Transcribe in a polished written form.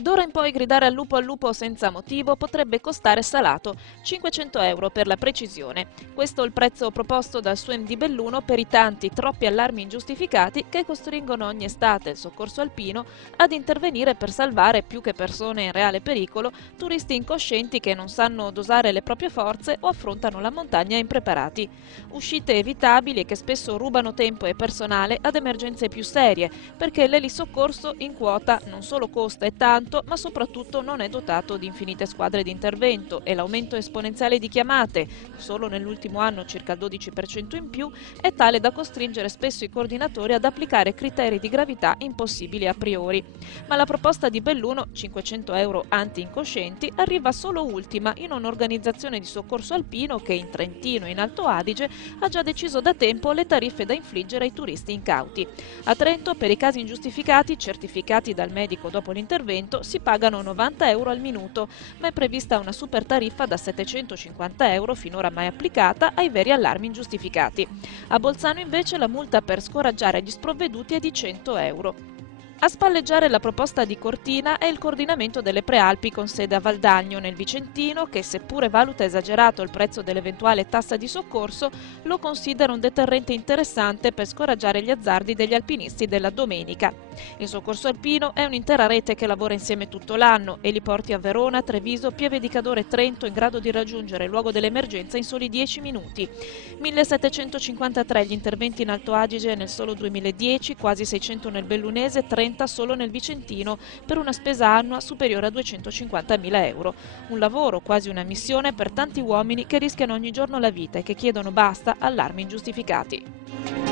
D'ora in poi gridare al lupo senza motivo potrebbe costare salato, 500 euro per la precisione. Questo è il prezzo proposto dal SUEM di Belluno per i tanti, troppi allarmi ingiustificati che costringono ogni estate il soccorso alpino ad intervenire per salvare, più che persone in reale pericolo, turisti incoscienti che non sanno dosare le proprie forze o affrontano la montagna impreparati. Uscite evitabili e che spesso rubano tempo e personale ad emergenze più serie, perché l'elisoccorso in quota non solo costa e tanto, ma soprattutto non è dotato di infinite squadre di intervento e l'aumento esponenziale di chiamate, solo nell'ultimo anno circa il 12% in più, è tale da costringere spesso i coordinatori ad applicare criteri di gravità impossibili a priori. Ma la proposta di Belluno, 500 euro anti-incoscienti, arriva solo ultima in un'organizzazione di soccorso alpino che in Trentino e in Alto Adige ha già deciso da tempo le tariffe da infliggere ai turisti incauti. A Trento, per i casi ingiustificati certificati dal medico dopo l'intervento, si pagano 90 euro al minuto, ma è prevista una super tariffa da 750 euro, finora mai applicata, ai veri allarmi ingiustificati. A Bolzano invece la multa per scoraggiare gli sprovveduti è di 100 euro. A spalleggiare la proposta di Cortina è il coordinamento delle Prealpi con sede a Valdagno, nel Vicentino, che seppure valuta esagerato il prezzo dell'eventuale tassa di soccorso, lo considera un deterrente interessante per scoraggiare gli azzardi degli alpinisti della domenica. Il soccorso alpino è un'intera rete che lavora insieme tutto l'anno e li porti a Verona, Treviso, Pieve di Cadore e Trento in grado di raggiungere il luogo dell'emergenza in soli 10 minuti. 1753 gli interventi in Alto Adige nel solo 2010, quasi 600 nel Bellunese, 30 solo nel Vicentino, per una spesa annua superiore a 250.000 euro. Un lavoro, quasi una missione per tanti uomini che rischiano ogni giorno la vita e che chiedono basta allarmi ingiustificati.